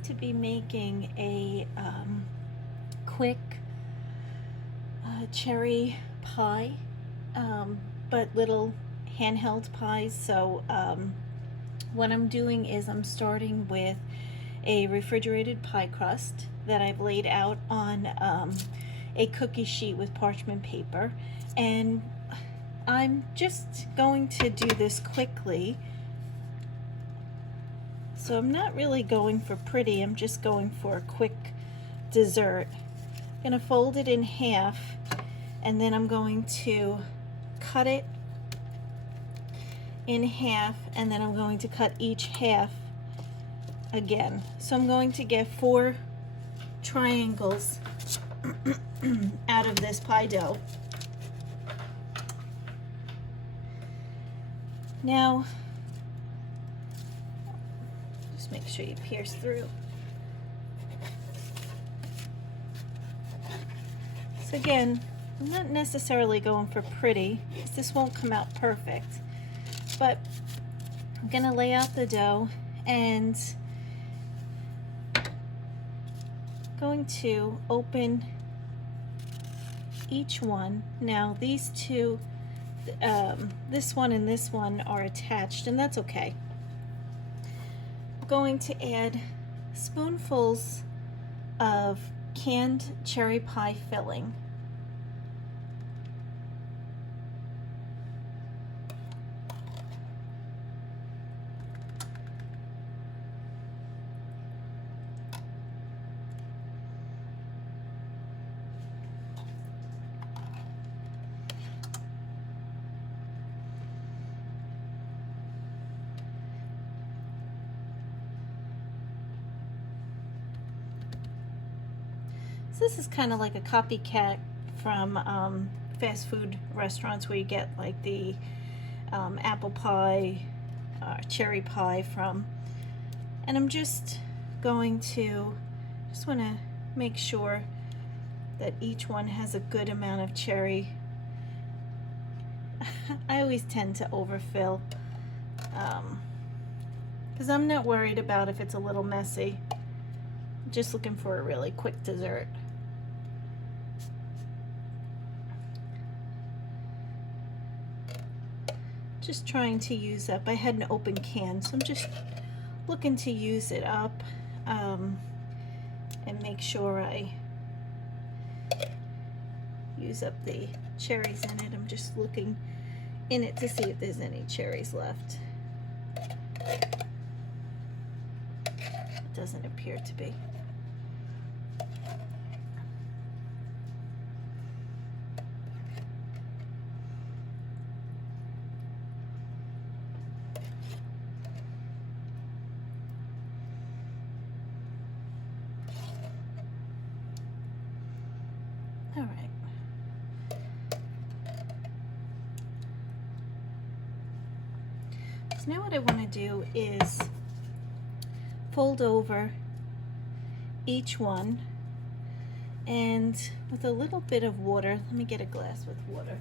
going to be making a quick cherry pie, but little handheld pies. So what I'm doing is I'm starting with a refrigerated pie crust that I've laid out on a cookie sheet with parchment paper, and I'm just going to do this quickly. So I'm not really going for pretty, I'm just going for a quick dessert. I'm going to fold it in half, and then I'm going to cut it in half, and then I'm going to cut each half again. So I'm going to get 4 triangles out of this pie dough. Now, just make sure you pierce through. So again, I'm not necessarily going for pretty, because this won't come out perfect, but I'm going to lay out the dough and going to open each one. Now these two, this one and this one are attached, and that's okay. I'm going to add spoonfuls of canned cherry pie filling. This is kind of like a copycat from fast food restaurants, where you get like the apple pie, cherry pie from. And I'm just going to, want to make sure that each one has a good amount of cherry. I always tend to overfill, because I'm not worried about if it's a little messy. I'm just looking for a really quick dessert. Just trying to use up, I had an open can, so I'm just looking to use it up, and make sure I use up the cherries in it. I'm just looking in it to see if there's any cherries left. It doesn't appear to be. All right. So now what I want to do is fold over each one, and with a little bit of water, let me get a glass with water.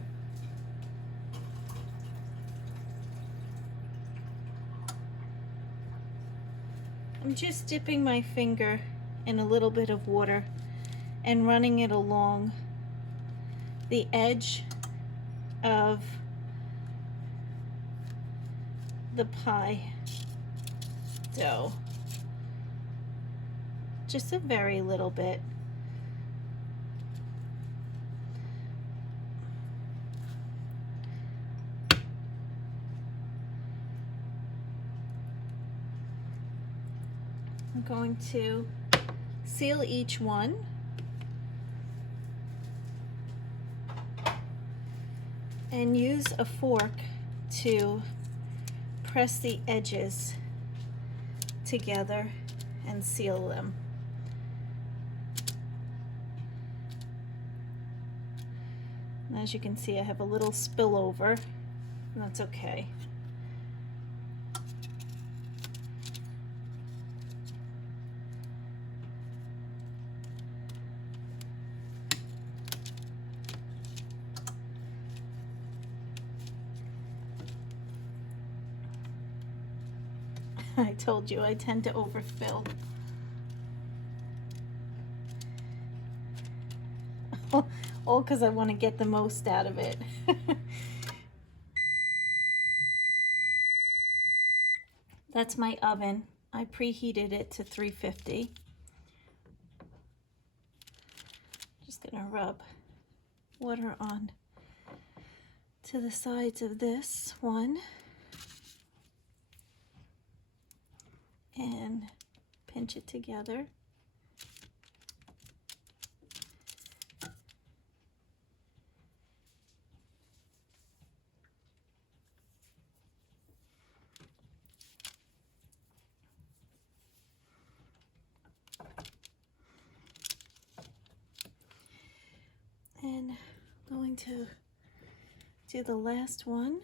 I'm just dipping my finger in a little bit of water and running it along the edge of the pie dough. Just a very little bit. I'm going to seal each one. And use a fork to press the edges together and seal them. And as you can see, I have a little spillover, and that's okay. I told you I tend to overfill. careful because I want to get the most out of it. That's my oven. I preheated it to 350. Just gonna rub water on to the sides of this one and pinch it together. And I'm going to do the last one.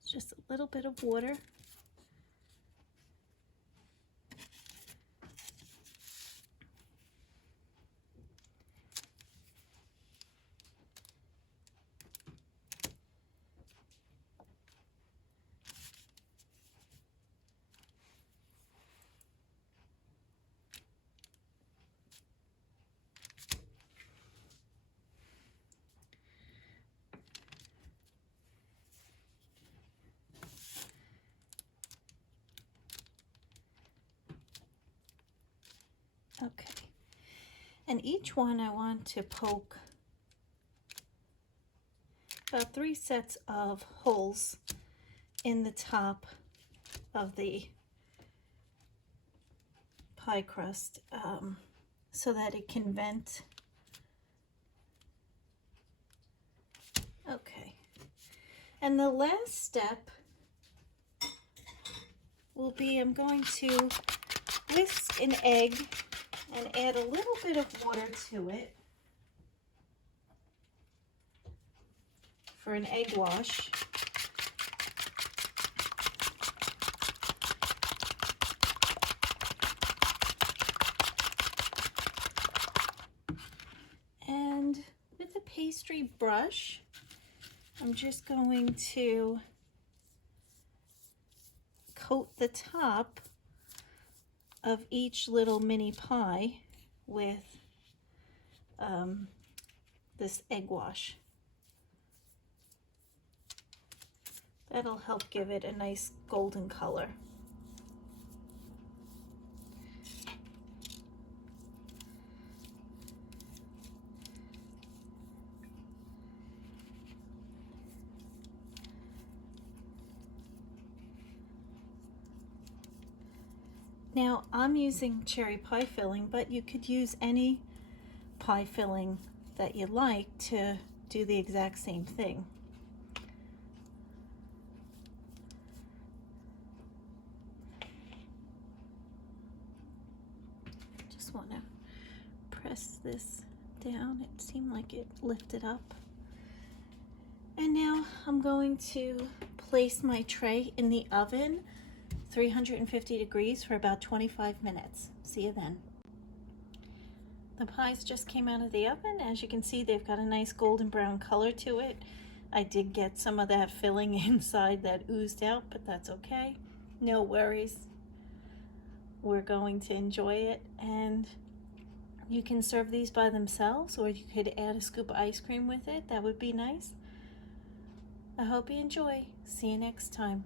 It's just a little bit of water. Okay, and each one I want to poke about 3 sets of holes in the top of the pie crust so that it can vent. Okay, and the last step will be I'm going to whisk an egg and add a little bit of water to it for an egg wash. And with a pastry brush, I'm just going to coat the top of each little mini pie with this egg wash. That'll help give it a nice golden color. Now I'm using cherry pie filling, but you could use any pie filling that you like to do the exact same thing. Just want to press this down. It seemed like it lifted up. And now I'm going to place my tray in the oven, 350 degrees for about 25 minutes. See you then. The pies just came out of the oven. As you can see, they've got a nice golden brown color to it. I did get some of that filling inside that oozed out, but that's okay. No worries. We're going to enjoy it, and you can serve these by themselves, or you could add a scoop of ice cream with it. That would be nice. I hope you enjoy. See you next time.